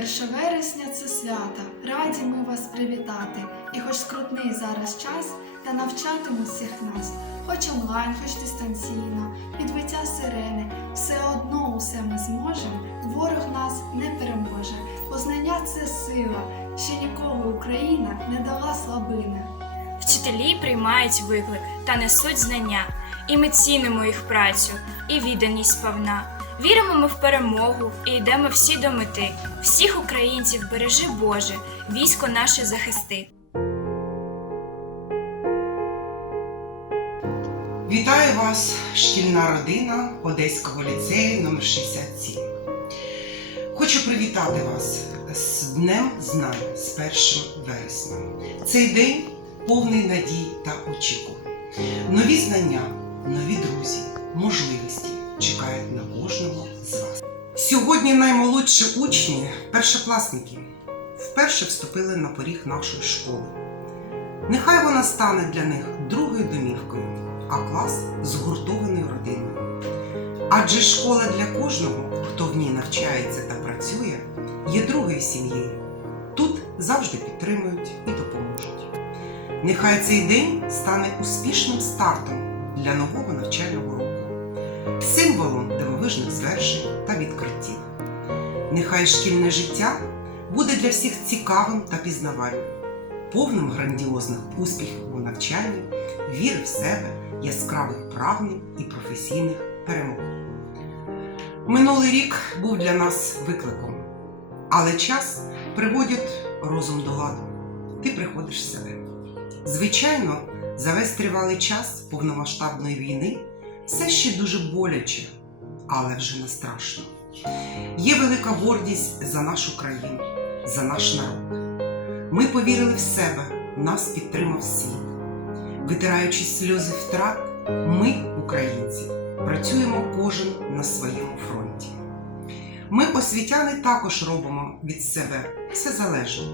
1 вересня це свята. Раді ми вас привітати. І хоч скрутний зараз час, та навчатимуть всіх нас. Хоч онлайн, хоч дистанційно, підбиття сирени, все одно усе ми зможемо. Ворог нас не переможе. Познання це сила. Ще ніколи Україна не дала слабини. Вчителі приймають виклик та несуть знання, і ми цінимо їх працю і відданість сповна. Віримо ми в перемогу і йдемо всі до мети. Всіх українців бережи Боже, військо наше захисти. Вітаю вас, шкільна родина Одеського ліцею номер 67. Хочу привітати вас з Днем Знань з 1 вересня. Цей день повний надій та очікувань. Нові знання, нові друзі, можливості чекають на кожного з вас. Сьогодні наймолодші учні, першокласники, вперше вступили на поріг нашої школи. Нехай вона стане для них другою домівкою а клас згуртованою родиною. Адже школа для кожного, хто в ній навчається та працює, є другою сім'єю. Тут завжди підтримують і допоможуть. Нехай цей день стане успішним стартом для нового навчального року, символом дивовижних звершень та відкриттів. Нехай шкільне життя буде для всіх цікавим та пізнавальним, повним грандіозних успіхів у навчанні, віри в себе яскравих прагнень і професійних перемог. Минулий рік був для нас викликом, але час приводить розум до ладу. Ти приходиш в себе. Звичайно, за весь тривалий час повномасштабної війни все ще дуже боляче, але вже не страшно. Є велика гордість за нашу країну, за наш народ. Ми повірили в себе, нас підтримав світ. Витираючи сльози втрат, ми, українці, працюємо кожен на своєму фронті. Ми, освітяни, також робимо від себе все залежне.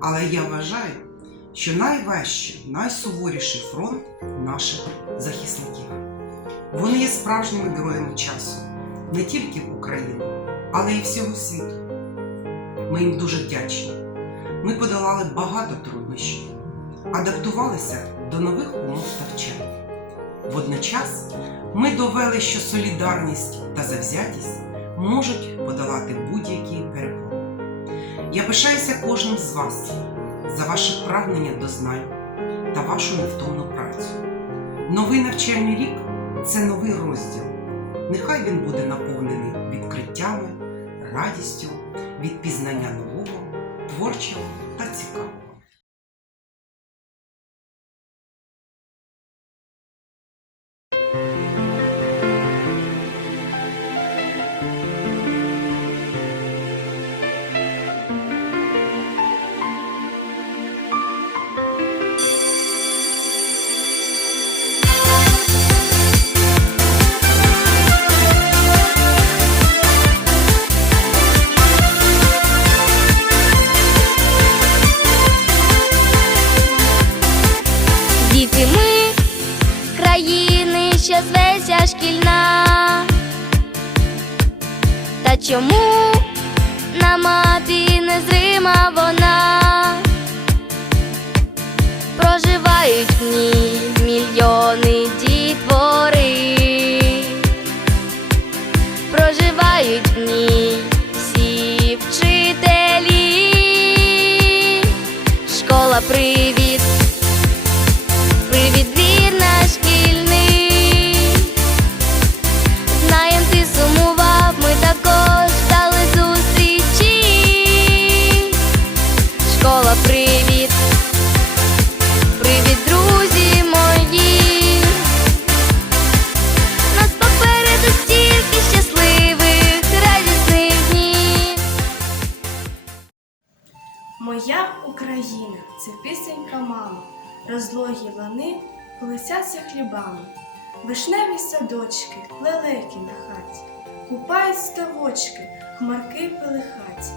Але я вважаю, що найважчий, найсуворіший фронт наших захисників. Вони є справжніми героями часу, не тільки України, але й всього світу. Ми їм дуже вдячні. Ми подолали багато труднощів, адаптувалися до нових умов навчання. Водночас ми довели, що солідарність та завзятість можуть подолати будь-які перепони. Я пишаюся кожним з вас за ваше прагнення до знань та вашу невтомну працю. Новий навчальний рік це новий розділ. Нехай він буде наповнений відкриттями, радістю, від пізнання нового, творчого та цікавого. Чому на мапі незрима вона? Проживають в ній мільйони дітвори, проживають в ній всі вчителі. Школа привіт. Україна це пісенька мама, розлогі лани колисяться хлібами, вишневі садочки, лелеки на хаті, купають ставочки, хмарки пилихаті.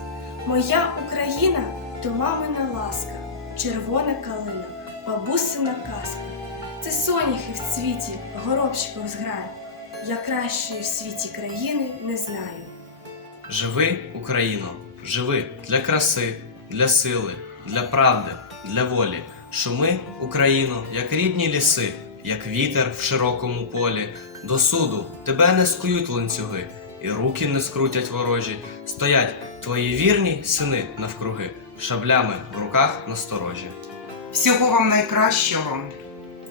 Моя Україна то мамина ласка, червона калина, бабусина казка. Це соняхи в цвіті, горобчиков зграє. Я кращої в світі країни не знаю. Живи, Україно, живи для краси, для сили, для правди, для волі. Шуми, Україно, як рідні ліси, як вітер в широкому полі. До суду тебе не скують ланцюги, і руки не скрутять ворожі. Стоять твої вірні сини навкруги, шаблями в руках насторожі. Всього вам найкращого.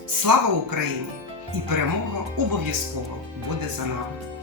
Слава Україні! І перемога обов'язково буде за нами.